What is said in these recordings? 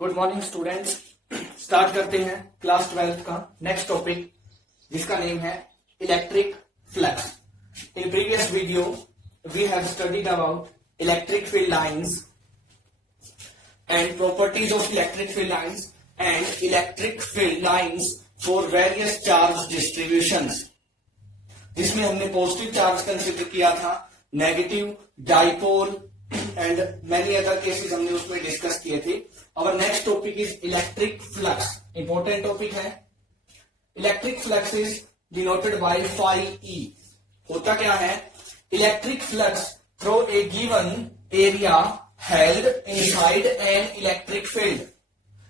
Good morning students. Start करते हैं class 12 का नेक्स्ट टॉपिक, जिसका नेम है electric flux. In previous video we have studied about electric field lines and properties of electric field lines and electric field lines for various charge distributions, जिसमें हमने positive charge consider किया था, negative, dipole and many other cases हमने उसमें discuss किए थे। Our next topic is electric flux. Important topic है। Electric flux is denoted by phi E. होता क्या है? Electric flux through a given area held inside an electric field.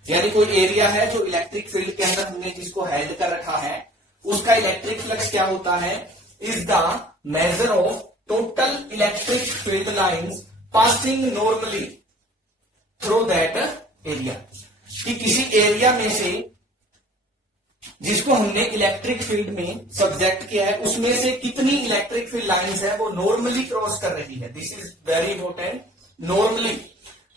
यानी कोई एरिया है जो इलेक्ट्रिक फील्ड के अंदर हमने जिसको हेल्ड कर रखा है, उसका इलेक्ट्रिक फ्लक्स क्या होता है? Is the measure of total electric field lines passing normally through that area. कि किसी एरिया में से जिसको हमने इलेक्ट्रिक फील्ड में सब्जेक्ट किया है, उसमें से कितनी इलेक्ट्रिक फील्ड लाइंस है वो नॉर्मली क्रॉस कर रही है। This is very important. Normally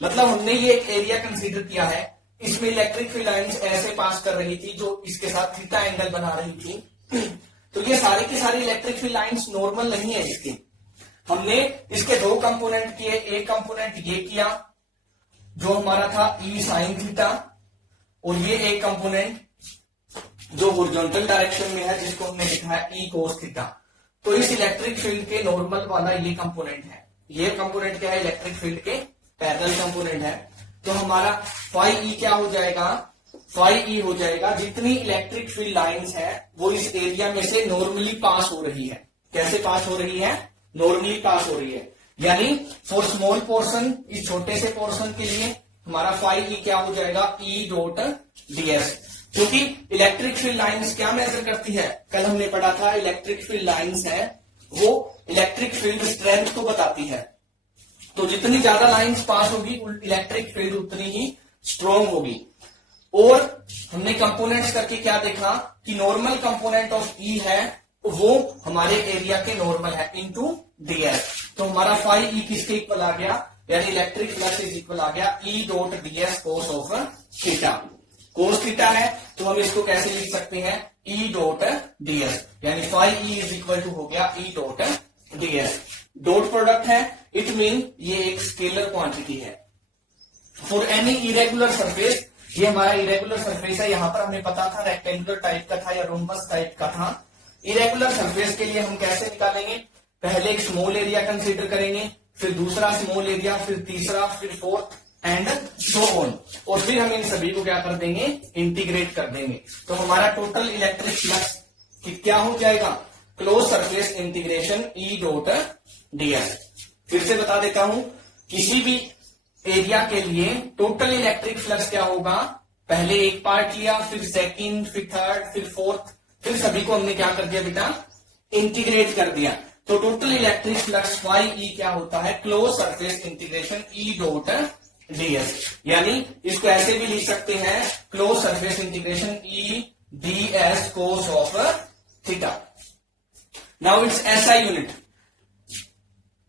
मतलब हमने ये एक एरिया कंसीडर किया है, इसमें इलेक्ट्रिक फील्ड लाइंस ऐसे पास कर रही थी जो इसके साथ थीटा एंगल बना रही थी। तो ये सारी की सारी इलेक्ट्रिक फील्ड लाइंस नॉर्मल नहीं है इसकी। हमने इसके दो कंपोनेंट किए, एक कंपोनेंट ये किया जो हमारा था ई साइन थीटा, और ये एक कंपोनेंट जो हॉरिजॉन्टल डायरेक्शन में है जिसको हमने लिखा है ई कोस थीटा। तो इस इलेक्ट्रिक फील्ड के नॉर्मल वाला ये कंपोनेंट है। ये कंपोनेंट क्या है? इलेक्ट्रिक फील्ड के पैरेलल कंपोनेंट है। तो हमारा फाई ई क्या हो जाएगा? फाई ई हो जाएगा जितनी इलेक्ट्रिक फील्ड लाइंस है वो इस एरिया में से नॉर्मली पास हो रही है। कैसे पास हो रही है? नॉर्मली पास हो रही है। यानी फॉर स्मॉल पोर्शन, इस छोटे से पोर्शन के लिए हमारा फाई ई क्या हो जाएगा? ई डॉट डीएस। क्योंकि इलेक्ट्रिक फील्ड लाइंस क्या मेजर करती है? कल हमने पढ़ा था इलेक्ट्रिक फील्ड लाइंस है वो इलेक्ट्रिक फील्ड स्ट्रेंथ को बताती है। तो जितनी ज्यादा लाइंस पास होगी इलेक्ट्रिक फील्ड उतनी ही स्ट्रॉन्ग होगी। और हमने कंपोनेंट्स करके क्या देखा कि नॉर्मल कंपोनेंट ऑफ ई है वो हमारे एरिया के नॉर्मल है इनटू डीएस। तो हमारा फाई ई किसके इक्वल आ गया? यानी इलेक्ट्रिक फ्लक्स इज इक्वल आ गया E dot ds cos of theta. Cos theta है तो हम इसको कैसे लिख सकते हैं? ई डॉट डीएस, यानी phi E is equal to हो गया E dot ds. Dot product है, इट मीन ये एक स्केलर क्वांटिटी है। फॉर एनी इरेगुलर सरफेस, ये हमारा इरेगुलर सरफेस है। यहां पर हमें पता था रेक्टेंगुलर टाइप का था या रोम्बस टाइप का था। इरेगुलर सरफेस के लिए हम कैसे निकालेंगे? पहले एक स्मॉल एरिया कंसीडर करेंगे, फिर दूसरा स्मॉल एरिया, फिर तीसरा, फिर फोर्थ एंड सो ऑन, और फिर हम इन सभी को क्या कर देंगे? इंटीग्रेट कर देंगे। तो हमारा टोटल इलेक्ट्रिक फ्लक्स क्या हो जाएगा? Close surface integration E dot DS. फिर से बता देता हूं, किसी भी एरिया के लिए टोटल इलेक्ट्रिक फ्लक्स क्या होगा? पहले एक पार्ट लिया, फिर सेकंड, फिर थर्ड, फिर फोर्थ, फिर सभी को हमने क्या कर दिया बेटा? इंटीग्रेट कर दिया। तो total electric flux phi E क्या होता है? Close surface integration E dot DS. यानी इसको ऐसे भी लिख सकते हैं, close surface integration E ds cos of theta. Now it's SI unit.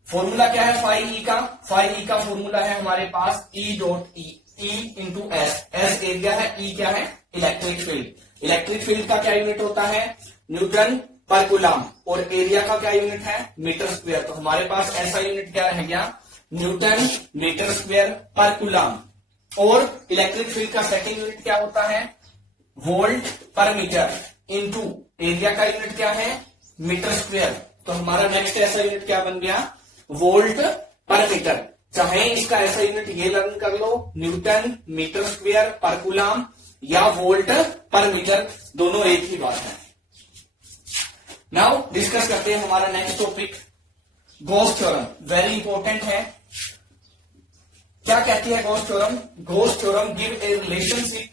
Formula क्या है फाई ई का? फाई ई का फॉर्मूला है हमारे पास E dot E, E into S. S area है, ई क्या है? Electric field. इलेक्ट्रिक फील्ड का क्या यूनिट होता है? न्यूटन पर कूलम। और एरिया का क्या यूनिट है? Metre square. तो हमारे पास ऐसा यूनिट क्या रह गया? न्यूटन मीटर स्क्वायर पर कूलम। और इलेक्ट्रिक फील्ड का सेकंड यूनिट क्या होता है? वोल्ट पर मीटर इनटू एरिया का यूनिट क्या है? Metre square. तो हमारा नेक्स्ट ऐसा यूनिट क्या बन गया? वोल्ट पर मीटर। चाहे इसका ऐसा यूनिट ये लर्न कर लो, न्यूटन मीटर स्क्वायर पर कूलम या वोल्ट पर मीटर, दोनों एक ही बात है। नाउ डिस्कस करते हैं हमारा next topic, Gauss theorem. Very important है। क्या कहती है Gauss theorem? Gauss theorem give a relationship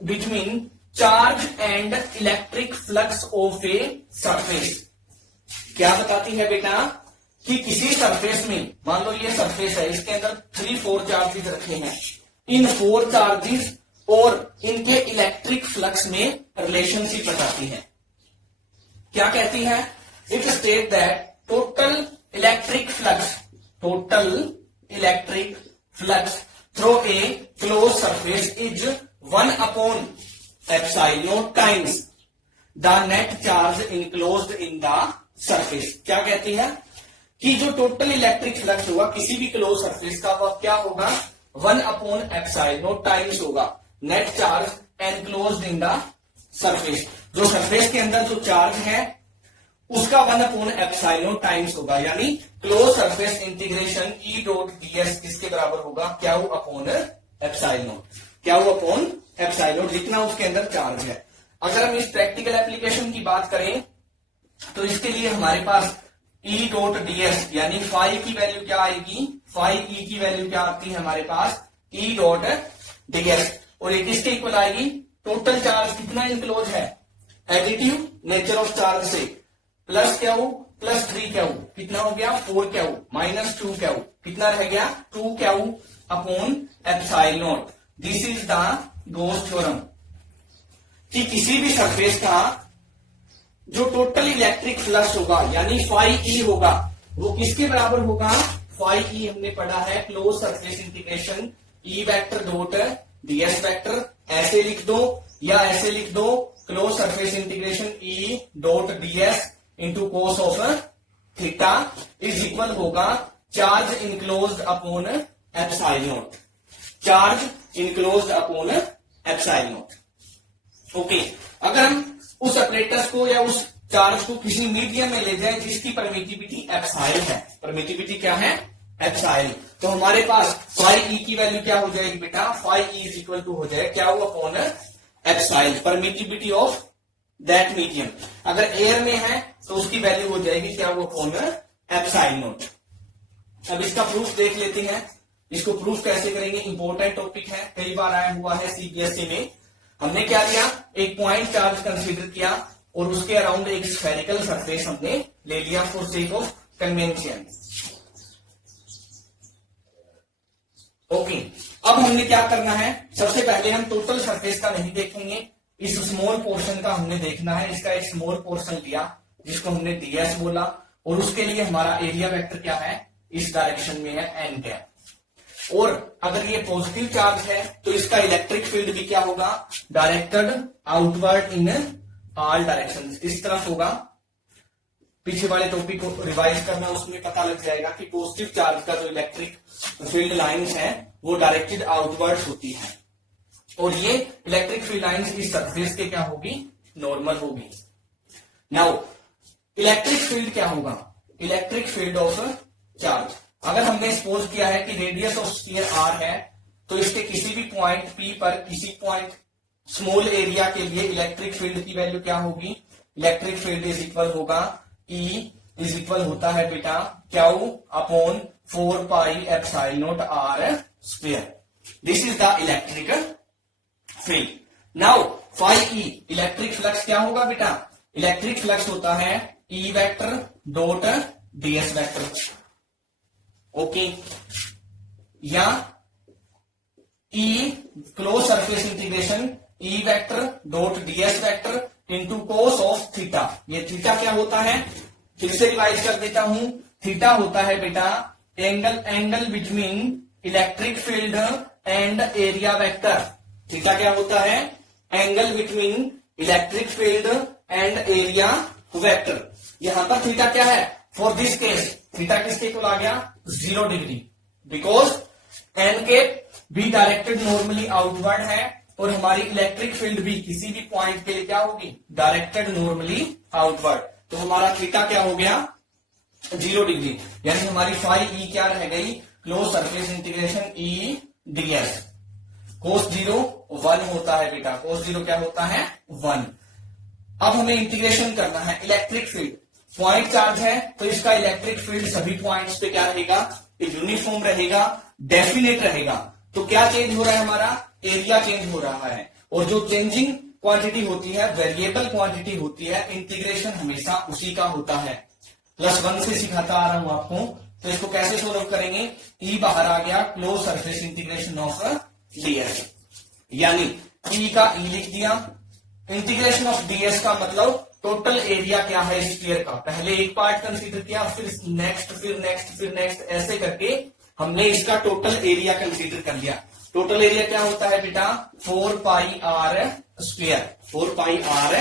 between charge and electric flux of a surface. क्या बताती है बेटा? कि किसी सरफेस में, मान लो ये सरफेस है, इसके अंदर 3-4 चार्जेस रखे हैं। इन 4 चार्जेस और इनके इलेक्ट्रिक फ्लक्स में रिलेशनशिप बताती है। क्या कहती है? It state that total electric flux throw A close surface is 1/epsilon times the net charge enclosed in the surface. क्या कहती है कि जो टोटल इलेक्ट्रिक फ्लक्स होगा किसी भी क्लोज सरफेस का वह क्या होगा 1/epsilon टाइम्स होगा net charge enclosed in the surface. जो सरफेस के अंदर जो चार्ज है उसका 1/epsilon टाइम्स होगा, यानी close surface integration E dot ds किसके बराबर होगा क्या अपॉन एप्सिलॉन, क्या अपॉन एप्सिलॉन, जितना उसके अंदर चार्ज है। अगर हम इस प्रैक्टिकल एप्लीकेशन की बात करें तो इसके लिए हमारे पास ई डॉट ds यानी फाई की वैल्यू क्या आएगी, फाई ई की वैल्यू क्या आती है हमारे पास ई डॉट ds, और एक इसके इक्वल आएगी टोटल चार्ज कितना इनक्लोज है एडिटिव नेचर ऑफ चार्ज से प्लस क्या हो प्लस 3 क्या हो कितना हो गया 4 क्या हो माइनस 2 क्या हो कितना रह गया 2 क्या हो upon epsilon. This is the Gauss theorem कि किसी भी सरफेस का जो टोटल इलेक्ट्रिक फ्लक्स होगा यानी फाई ई होगा वो किसके बराबर होगा, फाई ई हमने पढ़ा है close surface integration E vector dot ds vector, ऐसे लिख दो या ऐसे लिख दो close surface integration E dot ds into cos of theta is equal होगा charge enclosed upon epsilon, charge enclosed upon epsilon. Okay, अगर हम उस ऑपरेटर्स को या उस चार्ज को किसी मीडियम में ले जाए जिसकी परमिटिविटी एप्सिलॉन है, परमिटिविटी क्या है एप्सिलॉन, तो हमारे पास फाई ई की वैल्यू क्या हो जाएगी बेटा, phi E is equal to हो जाए क्या हो upon epsilon, permittivity of that medium. अगर एयर में है तो उसकी वैल्यू हो जाएगी क्या वो अपॉन एप्सिलॉन। अब इसका प्रूफ देख लेते हैं, इसको प्रूफ कैसे करेंगे, इंपॉर्टेंट टॉपिक है, कई बार आया हुआ है सीबीएसई में। हमने क्या लिया, एक पॉइंट चार्ज कंसीडर किया और उसके अराउंड एक स्फेरिकल सरफेस हमने ले लिया for sake of convention. Okay, अब हमने क्या करना है, सबसे पहले हम टोटल सरफेस का नहीं देखेंगे, इस स्मॉल पोर्शन का हमने देखना है। इसका एक स्मॉल पोर्शन लिया जिसको हमने ds बोला और उसके लिए हमारा एरिया वेक्टर क्या है, इस डायरेक्शन में है n कैप। और अगर ये पॉजिटिव चार्ज है तो इसका इलेक्ट्रिक फील्ड भी क्या होगा, directed outward in all direction, इस तरफ होगा। पीछे वाले टॉपिक को रिवाइज करना, उसमें पता लग जाएगा कि पॉजिटिव चार्ज का जो इलेक्ट्रिक फील्ड लाइंस है वो डायरेक्टेड आउटवर्ड होती है और ये इलेक्ट्रिक फील्ड लाइंस इस सरफेस के क्या होगी, नॉर्मल होगी। नाउ इलेक्ट्रिक फील्ड क्या होगा, इलेक्ट्रिक फील्ड ऑफ चार्ज। अगर हमने सपोज किया है कि रेडियस ऑफ स्फीयर r है तो इसके किसी भी पॉइंट p पर किसी पॉइंट स्मॉल एरिया के लिए इलेक्ट्रिक फील्ड की वैल्यू क्या होगी, इलेक्ट्रिक फील्ड इज इक्वल होगा E इज इक्वल होता है बेटा क्या upon 4 pi epsilon r square. This is the electric field. Now phi E electric flux क्या होगा बेटा, इलेक्ट्रिक फ्लक्स होता है E vector dot ds vector. Okay, या E close surface integration E vector dot ds vector into cos of theta. ये theta क्या होता है, फिर से रिवाइज कर देता हूं, थीटा होता है बेटा angle between electric field and area vector. Theta क्या होता है, angle between electric field and area vector. यहां पर थीटा क्या है, फॉर दिस केस थीटा किसके इक्वल आ गया 0 डिग्री, बिकॉज एन के बी डायरेक्टेड नॉर्मली आउटवर्ड है और हमारी इलेक्ट्रिक फील्ड भी किसी भी पॉइंट के लिए क्या होगी, डायरेक्टेड नॉर्मली आउटवर्ड। तो हमारा थीटा क्या हो गया 0 डिग्री, यानी हमारी फाई ई क्या रह गई, क्लोज सरफेस इंटीग्रेशन ई ds। कोस 0 1 होता है बेटा, कोस 0 क्या होता है 1। अब हमें इंटीग्रेशन करना है इलेक्ट्रिक फील्ड। पॉइंट चार्ज है तो इसका इलेक्ट्रिक फील्ड सभी पॉइंट्स पे क्या रहेगा, यूनिफॉर्म रहेगा, डेफिनेट रहेगा। तो क्या चेंज हो रहा है, हमारा एरिया चेंज हो रहा है। और जो चेंजिंग क्वांटिटी होती है, वेरिएबल क्वांटिटी होती है, इंटीग्रेशन हमेशा उसी का होता है। +1 से सिखाता आ रहा हूं आपको, तो इसको कैसे सोल्व करेंगे, ई बाहर आ गया, close surface integration of ds, यानी ई का ई लिख दिया, इंटीग्रेशन ऑफ ds का मतलब टोटल एरिया क्या है स्फीयर का। पहले एक पार्ट कंसीडर किया, फिर नेक्स्ट, फिर नेक्स्ट, फिर नेक्स्ट, ऐसे करके हमने इसका टोटल एरिया कंसीडर कर लिया। टोटल एरिया क्या होता है बेटा 4 pi are square, 4 pi are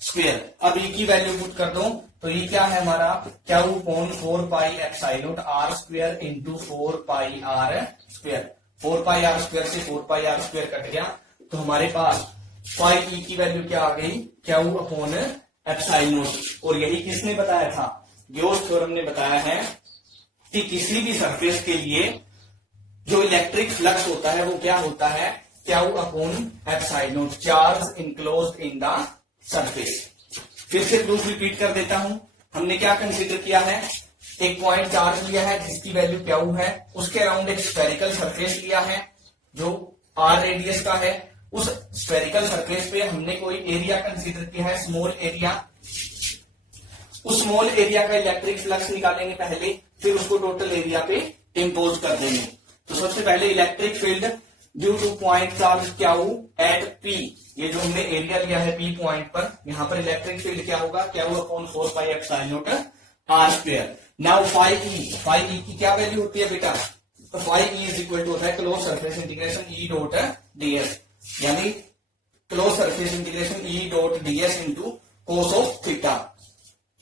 square. अब ई की वैल्यू पुट कर दो तो ये क्या है हमारा q upon 4 pi epsilon naught r square into 4 pi are square. 4 pi are square से 4 पाई आर स्क्वेयर कट गया तो हमारे पास पाई ई की वैल्यू क्या आ गई क्यू अपॉन एप्सिलॉन नॉट। और यही किसने बताया था, ग्योस थ्योरम ने बताया है कि किसी भी सरफेस के लिए जो इलेक्ट्रिक फ्लक्स होता है वो क्या होता है Q upon epsilon not, charge enclosed in the surface. फिर से प्रूफ रिपीट कर देता हूं। हमने क्या कंसीडर किया है, एक पॉइंट चार्ज लिया है जिसकी वैल्यू क्यू है, उसके अराउंड एक स्फेरिकल सरफेस लिया है जो आर रेडियस का है। उस स्फेरिकल सरफेस पे हमने कोई एरिया कंसीडर किया है स्मॉल एरिया। उस स्मॉल एरिया का इलेक्ट्रिक फ्लक्स निकालेंगे पहले, फिर उसको टोटल एरिया पे इम्पोज कर देंगे। तो सबसे पहले electric field due to point charge q at P, ये जो हमने एरिया लिया है पी पॉइंट पर, यहां पर इलेक्ट्रिक फील्ड क्या होगा Q upon 4 pi epsilon naught R square. Now phi E की क्या वैल्यू होती है बेटा, तो phi E is equal to होता है close surface integration E dot DS, यानी close surface integration E dot DS into cos of theta.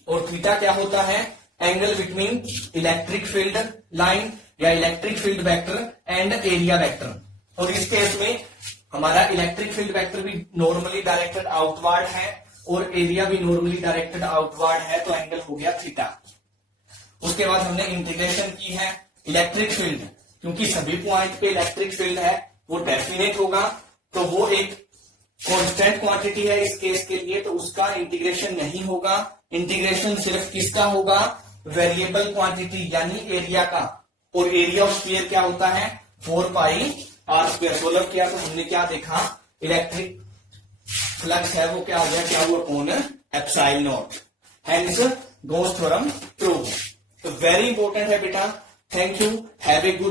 और थीटा क्या होता है, angle between electric field line या electric field vector and area vector. और इस केस में हमारा इलेक्ट्रिक फील्ड वेक्टर भी नॉर्मली डायरेक्टेड आउटवर्ड है और एरिया भी नॉर्मली डायरेक्टेड आउटवर्ड है, तो एंगल हो गया थीटा। उसके बाद हमने इंटीग्रेशन की है इलेक्ट्रिक फील्ड, क्योंकि सभी पॉइंट पे इलेक्ट्रिक फील्ड है वो डेफिनेट होगा, तो वो एक कांस्टेंट क्वांटिटी है इस केस के लिए, तो उसका इंटीग्रेशन नहीं होगा। इंटीग्रेशन सिर्फ किसका होगा, वेरिएबल क्वांटिटी यानी एरिया का। और एरिया ऑफ स्फीयर क्या होता है 4 पाई आर स्क्वायर। सोल्व किया तो हमने क्या देखा, इलेक्ट्रिक फ्लक्स है वो क्या आ गया Q upon epsilon not. Hence Gauss theorem prove. तो वेरी इंपॉर्टेंट है बेटा। Thank you, have a good